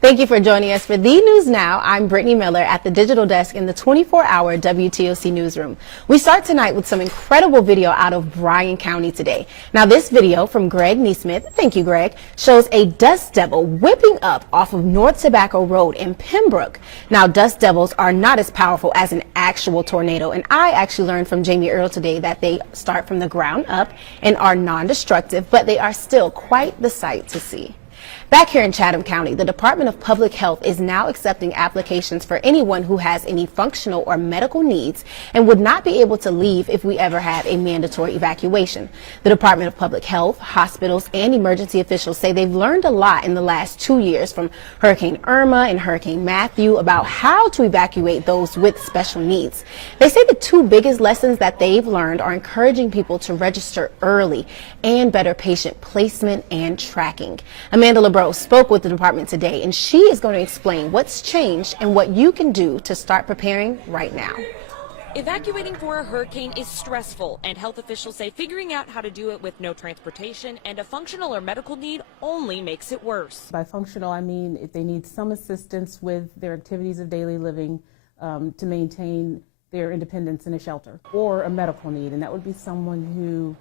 Thank you for joining us for The News Now. I'm Brittany Miller at the digital desk in the 24-hour WTOC newsroom. We start tonight with some incredible video out of Bryan County today. Now, this video from Greg Neesmith, thank you, Greg, shows a dust devil whipping up off of North Tobacco Road in Pembroke. Now, dust devils are not as powerful as an actual tornado, and I actually learned from Jamie Earl today that they start from the ground up and are non-destructive, but they are still quite the sight to see. Back here in Chatham County, the Department of Public Health is now accepting applications for anyone who has any functional or medical needs and would not be able to leave if we ever have a mandatory evacuation. The Department of Public Health, hospitals, and emergency officials say they've learned a lot in the last 2 years from Hurricane Irma and Hurricane Matthew about how to evacuate those with special needs. They say the two biggest lessons that they've learned are encouraging people to register early and better patient placement and tracking. Amanda LeBron spoke with the department today, and she is going to explain what's changed and what you can do to start preparing right now. Evacuating for a hurricane is stressful, and health officials say figuring out how to do it with no transportation and a functional or medical need only makes it worse. By functional, I mean if they need some assistance with their activities of daily living to maintain their independence in a shelter, or a medical need, and that would be someone who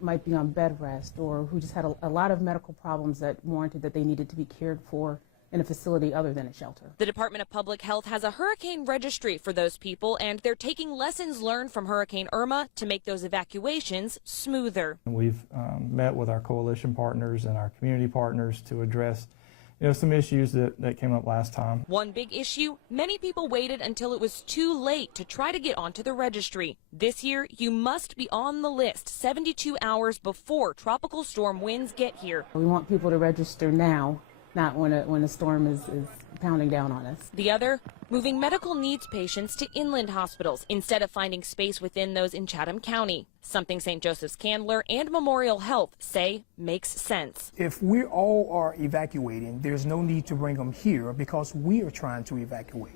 might be on bed rest or who just had a lot of medical problems that warranted that they needed to be cared for in a facility other than a shelter. The Department of Public Health has a hurricane registry for those people, and they're taking lessons learned from Hurricane Irma to make those evacuations smoother. We've met with our coalition partners and our community partners to address some issues that came up last time. One big issue, many people waited until it was too late to try to get onto the registry. This year, you must be on the list 72 hours before tropical storm winds get here. We want people to register now, not when a storm is pounding down on us. The other, moving medical needs patients to inland hospitals instead of finding space within those in Chatham County. Something St. Joseph's Candler and Memorial Health say makes sense. If we all are evacuating, there's no need to bring them here because we are trying to evacuate.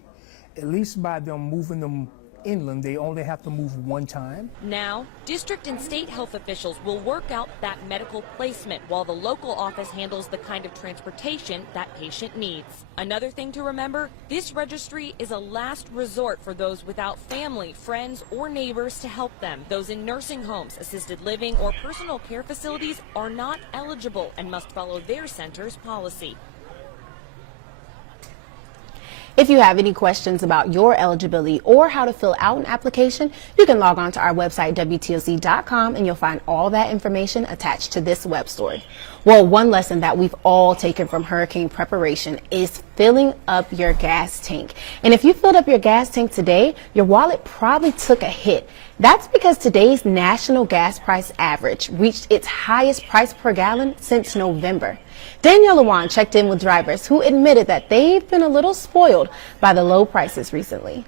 At least by them moving them inland, they only have to move one time. Now, district and state health officials will work out that medical placement while the local office handles the kind of transportation that patient needs. Another thing to remember, this registry is a last resort for those without family, friends, or neighbors to help them. Those in nursing homes, assisted living, or personal care facilities are not eligible and must follow their center's policy. If you have any questions about your eligibility or how to fill out an application, you can log on to our website, WTOC.com, and you'll find all that information attached to this web story. Well, one lesson that we've all taken from hurricane preparation is filling up your gas tank. And if you filled up your gas tank today, your wallet probably took a hit. That's because today's national gas price average reached its highest price per gallon since November. Danielle Lewan checked in with drivers who admitted that they've been a little spoiled by the low prices recently.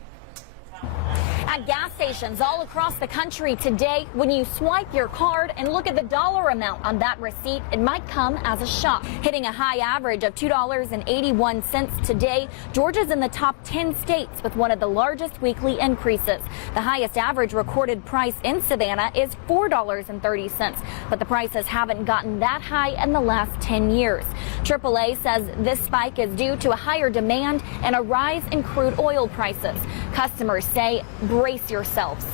At gas stations all across the country today, when you swipe your card and look at the dollar amount on that receipt, it might come as a shock. Hitting a high average of $2.81 today, Georgia's in the top 10 states with one of the largest weekly increases. The highest average recorded price in Savannah is $4.30, but the prices haven't gotten that high in the last 10 years. AAA says this spike is due to a higher demand and a rise in crude oil prices. Customers say, brace yourselves.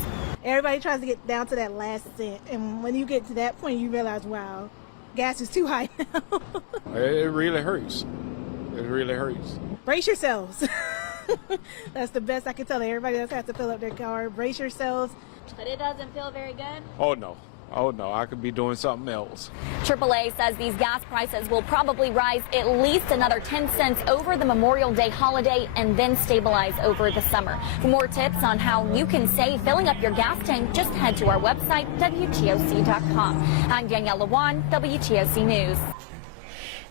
Everybody tries to get down to that last cent, and when you get to that point, you realize, wow, gas is too high now. It really hurts. It really hurts. Brace yourselves. That's the best I can tell everybody else has to fill up their car. Brace yourselves. But it doesn't feel very good? Oh no, I could be doing something else. AAA says these gas prices will probably rise at least another 10 cents over the Memorial Day holiday and then stabilize over the summer. For more tips on how you can save filling up your gas tank, just head to our website, WTOC.com. I'm Danielle Lewan, WTOC News.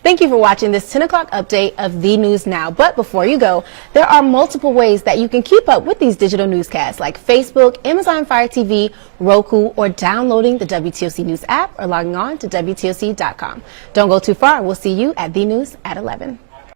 Thank you for watching this 10 o'clock update of The News Now. But before you go, there are multiple ways that you can keep up with these digital newscasts like Facebook, Amazon Fire TV, Roku, or downloading the WTOC News app or logging on to WTOC.com. Don't go too far. We'll see you at The News at 11.